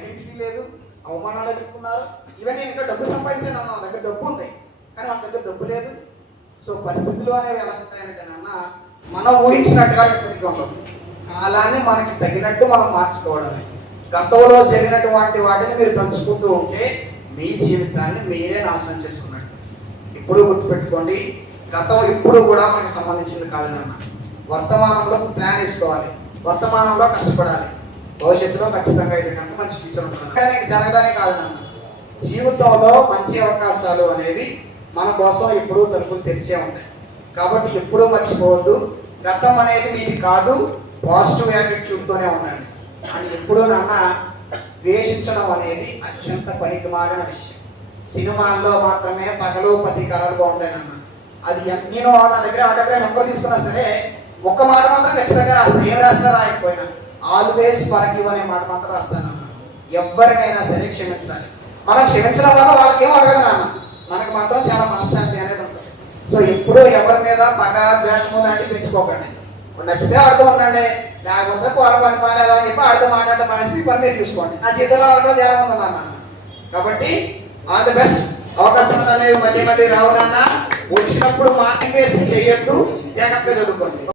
Identity లేదు, అవమానాలు ఎదుర్కొన్నారు. ఈవెన్ నేను ఇంకా డబ్బు సంపాదించాను అన్న, నా దగ్గర డబ్బు ఉంది కానీ మన దగ్గర డబ్బు లేదు. సో పరిస్థితులు అనేవి ఎలా ఉంటాయంటే నాన్న, మనం ఊహించినట్టుగా ఎప్పటికీ ఉండవు. కాలాన్ని మనకి తగినట్టు మనం మార్చుకోవడమే. గతంలో జరిగినటువంటి వాటిని మీరు తలుచుకుంటూ ఉంటే మీ జీవితాన్ని మీరే నాశనం చేసుకున్నట్టు. ఇప్పుడు గుర్తుపెట్టుకోండి, గతం ఇప్పుడు కూడా మనకి సంబంధించింది కాదు నాన్న. వర్తమానంలో ప్లాన్ వేసుకోవాలి, వర్తమానంలో కష్టపడాలి. భవిష్యత్తులో ఖచ్చితంగా ఇది కనుక మంచి ఫ్యూచర్ ఉంటుంది. జరగదానే కాదు నాన్న, జీవితంలో మంచి అవకాశాలు అనేవి మన కోసం ఎప్పుడూ తలుపులు తెరిచే ఉంటాయి. కాబట్టి ఎప్పుడూ మర్చిపోవద్దు, గతం అనేది మీది కాదు, పాజిటివ్ యాటిట్యూడ్తోనే ఉండండి. అని ఎప్పుడూ నాన్న ద్వేషించడం అనేది అత్యంత పనికిమాలిన విషయం. సినిమాల్లో మాత్రమే పగలు 10 కళలు బాగుంటాయి నాన్న. అది నేను నా దగ్గర ఆటోగ్రాఫ్ ఎప్పుడు తీసుకున్నా సరే ఒక్క మాట మాత్రం ఖచ్చితంగా రాస్తాను, ఏం రాసినా రాయకపోయినా ఆల్వేస్ ఫర్గివ్ అనే మాట మాత్రం రాస్తానన్న. ఎవరినైనా సరే క్షమించాలి. మనం క్షమించడం వల్ల వాళ్ళకి ఏం అడగదు నాన్న, మనకు మాత్రం చాలా మనశ్శాంతి అనేది ఉంటుంది. సో ఎప్పుడూ ఎవరి మీద పగ ద్వేషము లాంటివి పెంచుకోకండి. నచ్చితే ఆడుతూ ఉండండి, లేకపోతే కూర పని పనిలేదా అని చెప్పి ఆడుతూ మాట్లాడటం అనేసి మీ పని మీరు చూసుకోండి. నా జీవితంలో ఆడటం ధ్యానం ఉంది నాన్న. కాబట్టి ఆల్ ది బెస్ట్. అవకాశాలు అనేవి మళ్ళీ మళ్ళీ రావు నాన్న. వచ్చినప్పుడు మార్కింగ్ వేస్ట్ చేయొద్దు, జాగ్రత్తగా చదువుకోండి.